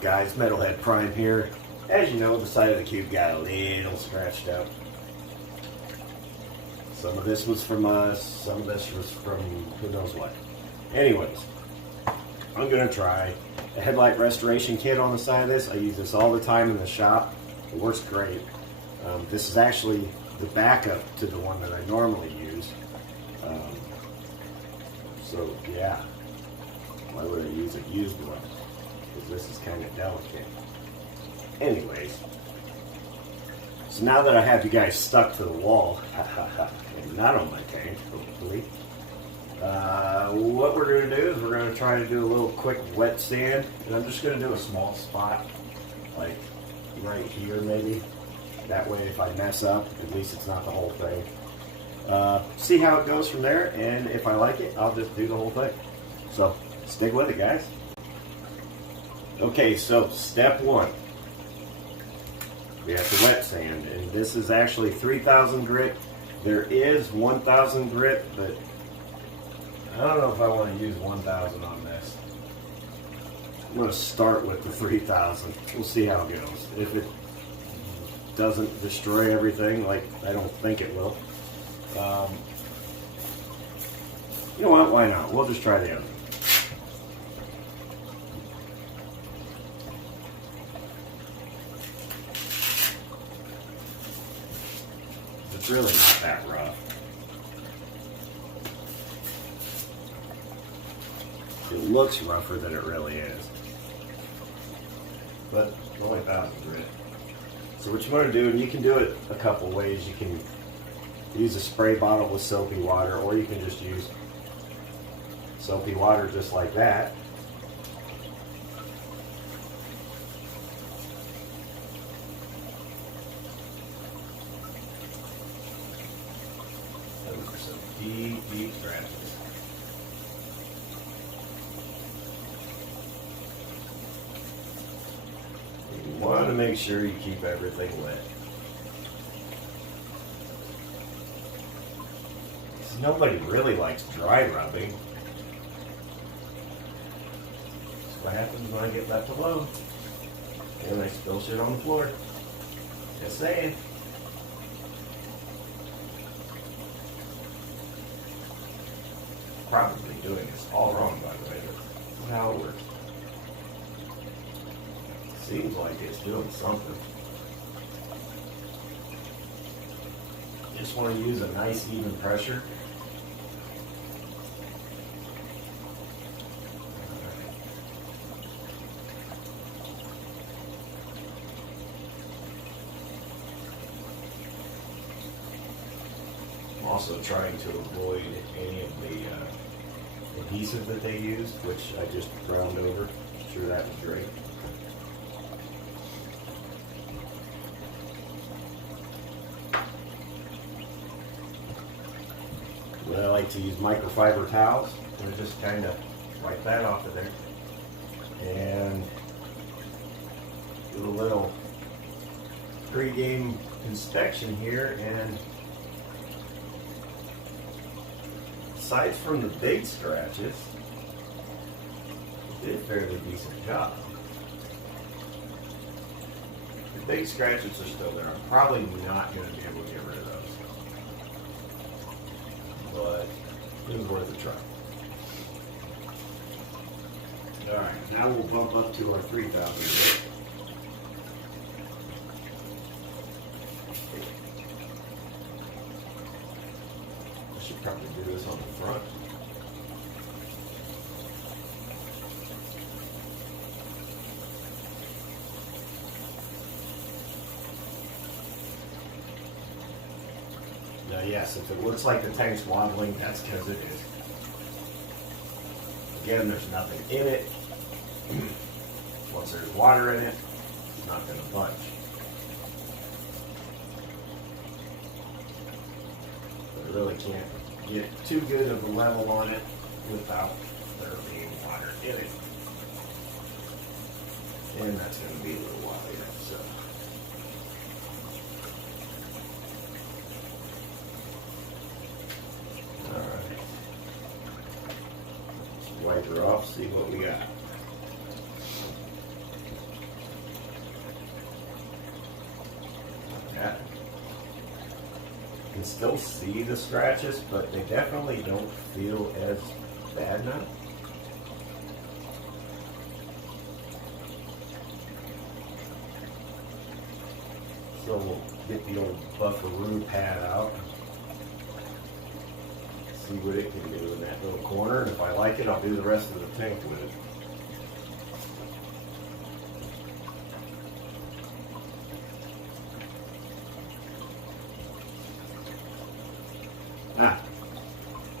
up, guys? Metalhead Prime here. As you know, the side of the cube got a little scratched up. Some of this was from us, some of this was from who knows what. Anyways, I'm going to try a headlight restoration kit on the side of this. I use this all the time in the shop. It works great. This is actually the backup to the one that I normally use. So yeah, why would I use a used one? Because this is kind of delicate. Anyways, so now that I have you guys stuck to the wall, and not on my tank, hopefully, what we're going to do is we're going to try to do a little quick wet sand, and I'm just going to do a small spot, like right here maybe. That way if I mess up, at least it's not the whole thing. See how it goes from there, and if I like it, I'll just do the whole thing. So, stick with it, guys. Okay, so step one. We have to wet sand, and this is actually 3,000 grit. There is 1,000 grit, but I don't know if I want to use 1,000 on this. I'm going to start with the 3,000. We'll see how it goes. If it doesn't destroy everything, like I don't think it will, you know what, why not? We'll just try the other. It's really not that rough. It looks rougher than it really is. But it's only 1,000 grit. So what you want to do, and you can do it a couple ways. You can use a spray bottle with soapy water, or you can just use soapy water just like that. Those are some deep, deep scratches. You want to make sure you keep everything wet. Nobody really likes dry rubbing. That's what happens when I get left alone. And I spill shit on the floor. Just saying. Probably doing this all wrong, by the way. That's how it works. Seems like it's doing something. Just want to use a nice even pressure. I'm also trying to avoid any of the adhesive that they used, which I just ground over. I'm sure that was great. I like to use microfiber towels, and just kind of wipe that off of there. And do a little pre-game inspection here, and aside from the big scratches, it did a fairly decent job. The big scratches are still there. I'm probably not going to be able to get rid of those. But it was worth a try. Alright, now we'll bump up to our 3,000 grit. I should probably do this on the front. Now yes, if it looks like the tank's wobbling, that's because it is. Again, there's nothing in it. Once there's water in it, it's not going to budge. But I really can't get too good of a level on it without there being water in it. And that's going to be a little while yet, so. Wipe her off, see what we got. that. You can still see the scratches, but they definitely don't feel as bad now. So we'll get the old bufferoo pad out. See what it can do in that little corner. And if I like it, I'll do the rest of the tank with it.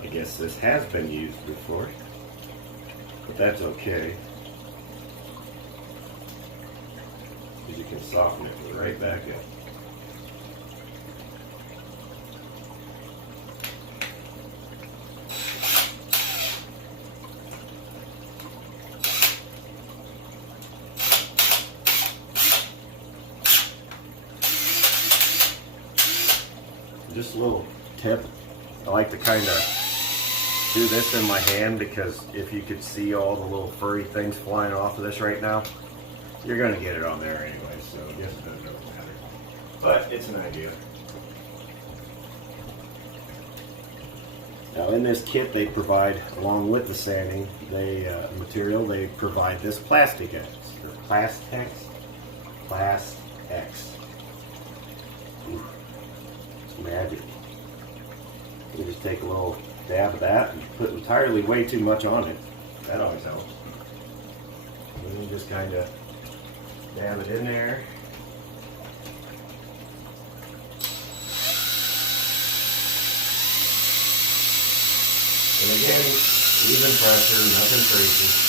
I guess this has been used before, but that's okay. Because you can soften it right back up. Just a little tip. I like to kind of do this in my hand because if you could see all the little furry things flying off of this right now, you're going to get it on there anyway, so I guess it doesn't really matter. But it's an idea. Now in this kit they provide, along with the sanding material, they provide this Plastic X, or Plastex. Ooh, it's magic. You just take a little dab of that and put entirely way too much on it. That always helps. And you just kind of dab it in there. And again, even pressure, nothing crazy.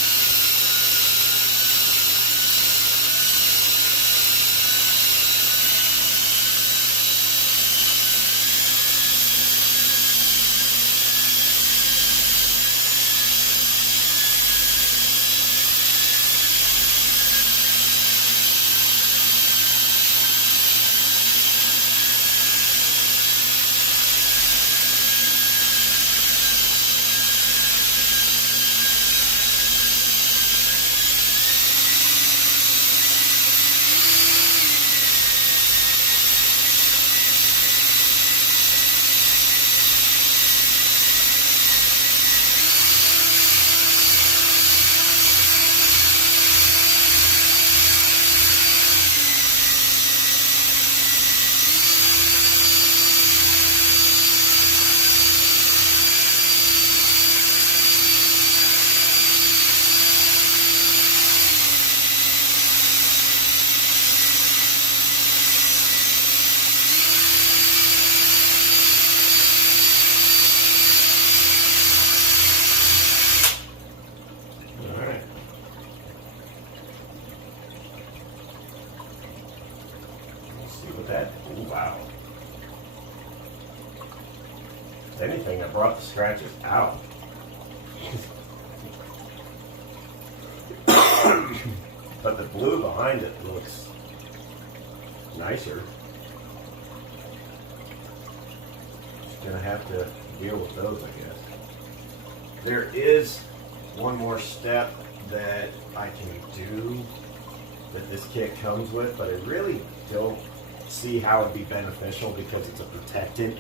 That, ooh, wow. If anything, I brought the scratches out. But the blue behind it looks nicer. Just gonna have to deal with those, I guess. There is one more step that I can do that this kit comes with, but I really don't see how it'd be beneficial because it's a protectant.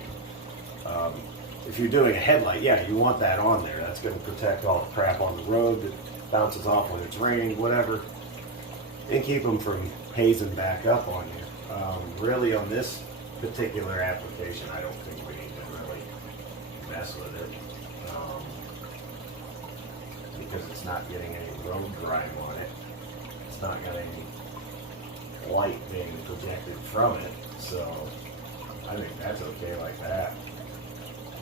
If you're doing a headlight, yeah, you want that on there. That's going to protect all the crap on the road that bounces off when it's raining, whatever, and keep them from hazing back up on you. Really, on this particular application, I don't think we need to really mess with it because it's not getting any road grime on it. It's not got any light being projected from it, so I think that's okay like that.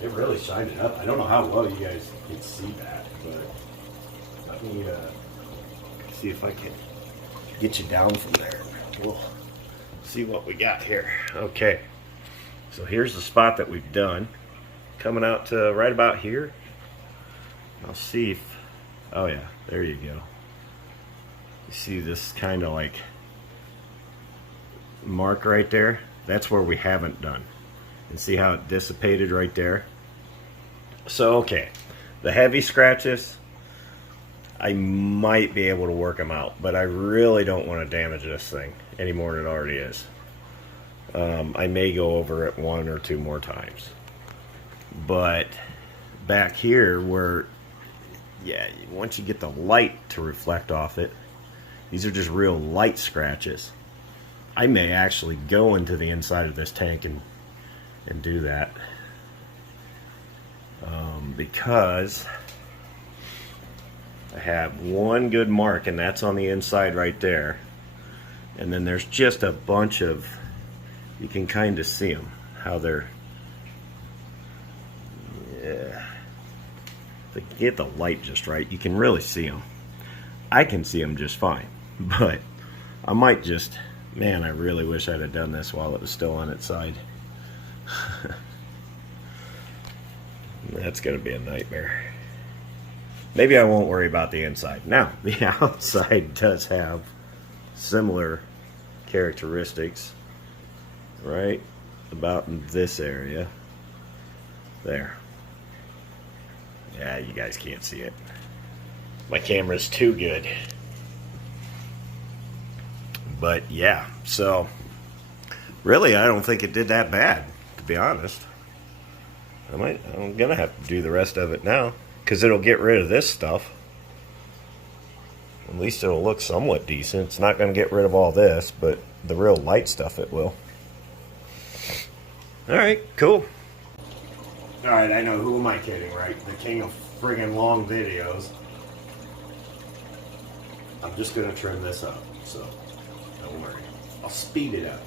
It really shined it up. I don't know how well you guys can see that, but let me see if I can get you down from there. We'll see what we got here. Okay, so here's the spot that we've done. Coming out to right about here. I'll see if, oh yeah, there you go. You see this kind of like mark right there? That's where we haven't done. And see how it dissipated right there? So, okay, the heavy scratches, I might be able to work them out, but I really don't want to damage this thing any more than it already is. I may go over it 1 or 2 more times. But back here where, yeah, once you get the light to reflect off it, these are just real light scratches. I may actually go into the inside of this tank and do that. Because I have one good mark, and that's on the inside right there. And then there's just a bunch of, you can kind of see them, how they're, yeah. If I get the light just right, you can really see them. I can see them just fine, but I might just, man, I really wish I'd have done this while it was still on its side. That's going to be a nightmare. Maybe I won't worry about the inside. Now, the outside does have similar characteristics, right about in this area. There. Yeah, you guys can't see it. My camera's too good. But yeah, so really I don't think it did that bad, to be honest. I'm gonna have to do the rest of it now, because it'll get rid of this stuff. At least it'll look somewhat decent. It's not gonna get rid of all this, but the real light stuff it will. Alright, cool. Alright, I know, who am I kidding, right? The king of friggin' long videos. I'm just gonna trim this up, so don't worry. I'll speed it up.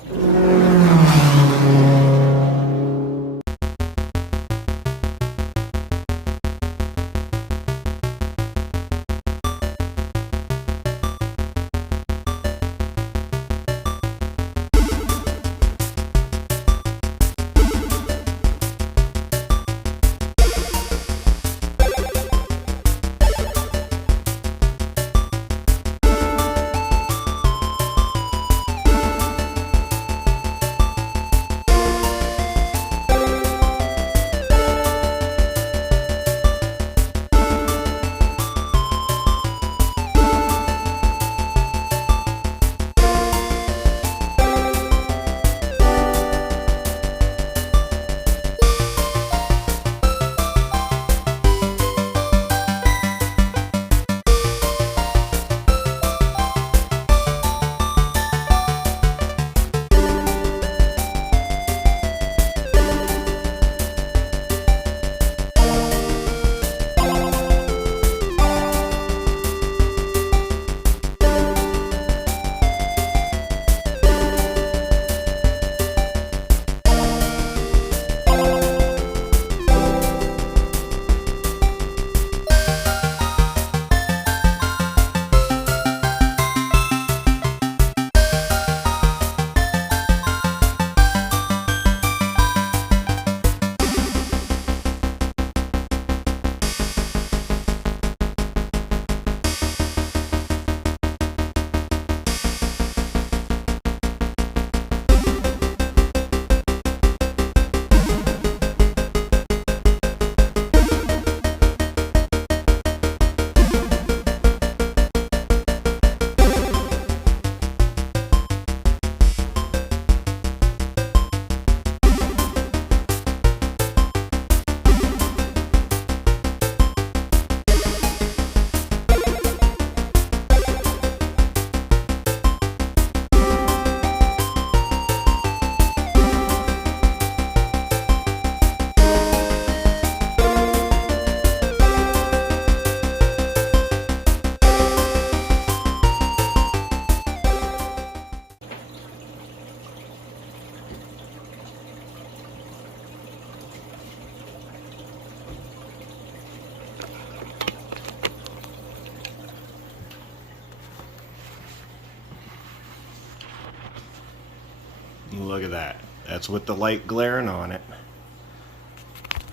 Look at that. That's with the light glaring on it.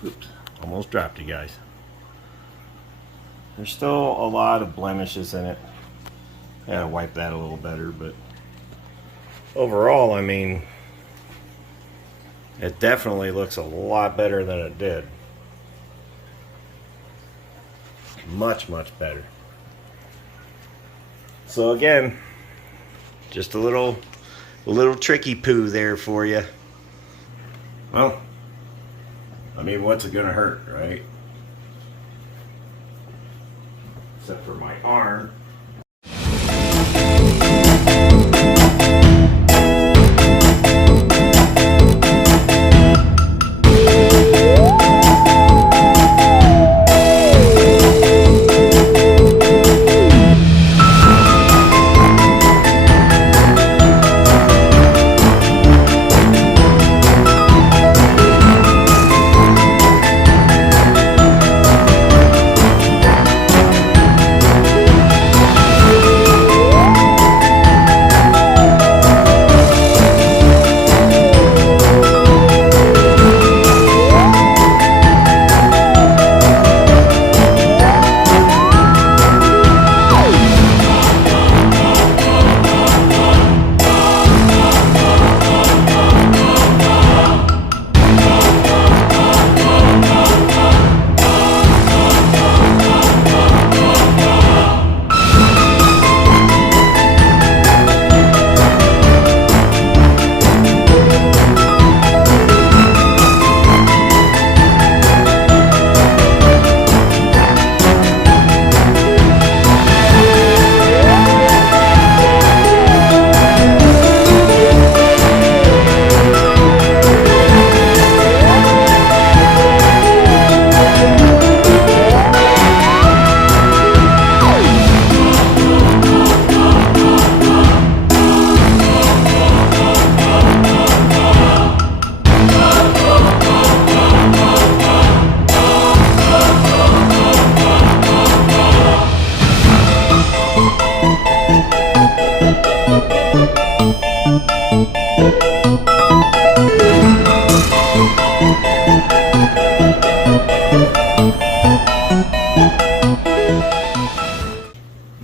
Oops, almost dropped you guys. There's still a lot of blemishes in it. I gotta wipe that a little better, but overall, I mean, it definitely looks a lot better than it did. Much, much better. So again, just a little A little tricky poo there for you. Well, I mean, what's it gonna hurt, right? Except for my arm.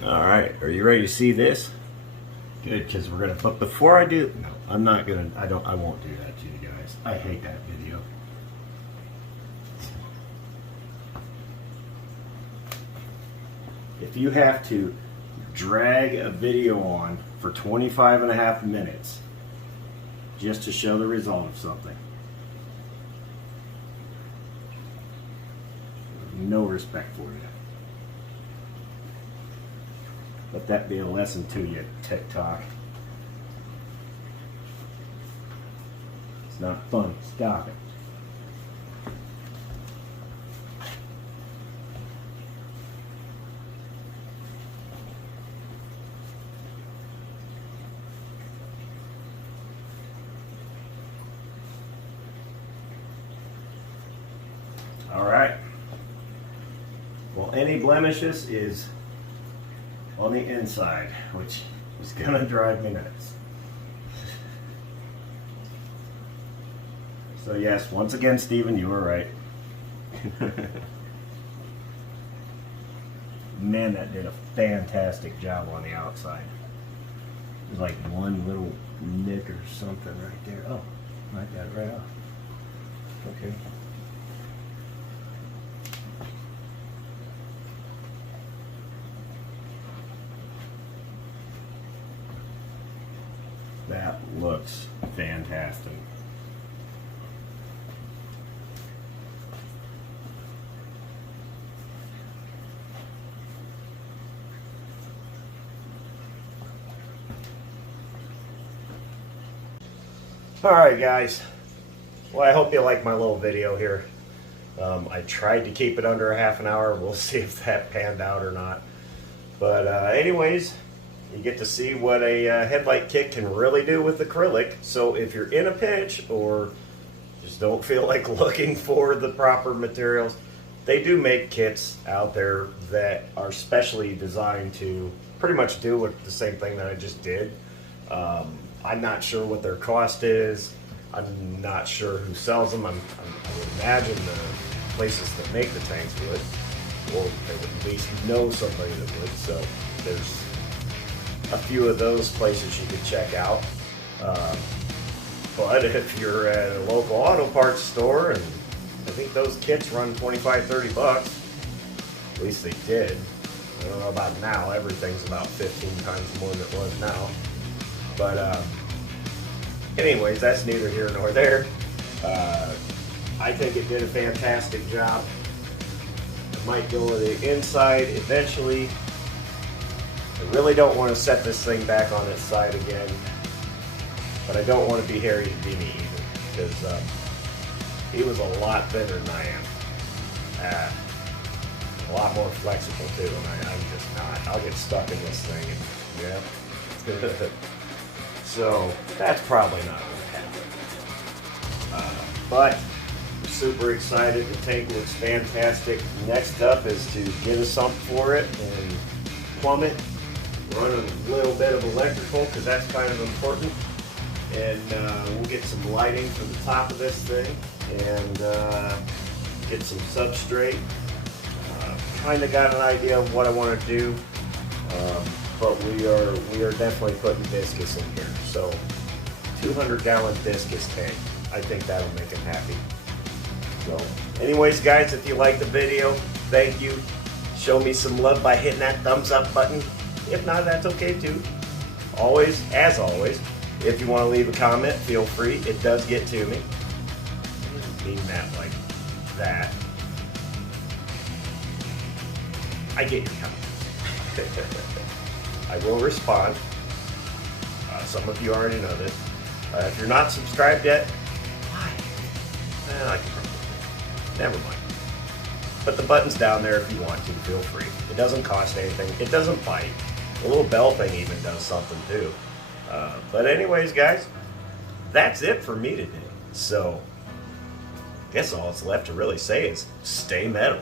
Alright, are you ready to see this? Good, because we're gonna, but before I do, no, I'm not gonna, I won't do that to you guys. I hate that video. If you have to drag a video on for 25.5 minutes just to show the result of something, no respect for you. Let that be a lesson to you, TikTok. It's not fun. Stop it. All right. Well, any blemishes is on the inside, which is gonna drive me nuts. So yes, once again, Stephen, you were right. Man, that did a fantastic job on the outside. There's like one little nick or something right there. Oh, I got it right off. Okay. That looks fantastic. Alright guys, well I hope you like my little video here. I tried to keep it under a half an hour. We'll see if that panned out or not. But anyways, you get to see what a headlight kit can really do with acrylic. So if you're in a pinch or just don't feel like looking for the proper materials, they do make kits out there that are specially designed to pretty much do the same thing that I just did. I'm not sure what their cost is. I'm not sure who sells them. I would imagine the places that make the tanks would, or they would at least know somebody that would. So there's a few of those places you could check out. But if you're at a local auto parts store, and I think those kits run 25, 30 bucks, at least they did. I don't know about now. Everything's about 15 times more than it was now. But anyways, that's neither here nor there. I think it did a fantastic job. I might go to the inside eventually. I really don't want to set this thing back on its side again, but I don't want to be Harry Houdini either, because he was a lot thinner than I am. A lot more flexible too, and I'm just not. I'll get stuck in this thing, and yeah. So that's probably not going to happen. But I'm super excited. The tank looks fantastic. Next up is to get a sump for it and plumb it. Run a little bit of electrical because that's kind of important. And we'll get some lighting for the top of this thing and get some substrate. Kind of got an idea of what I want to do, but we are definitely putting viscous in here. So 200-gallon viscous tank. I think that'll make him happy. So anyways, guys, if you like the video, thank you. Show me some love by hitting that thumbs up button. If not, that's okay too. Always, as always, if you want to leave a comment, feel free. It does get to me. I didn't mean that like that. I get your comments. I will respond. Some of you already know this. If you're not subscribed yet, why? I can probably. Never mind. But the button's down there if you want to. Feel free. It doesn't cost anything. It doesn't bite. The little bell thing even does something too. But anyways, guys, that's it for me today. So, I guess all that's left to really say is stay metal.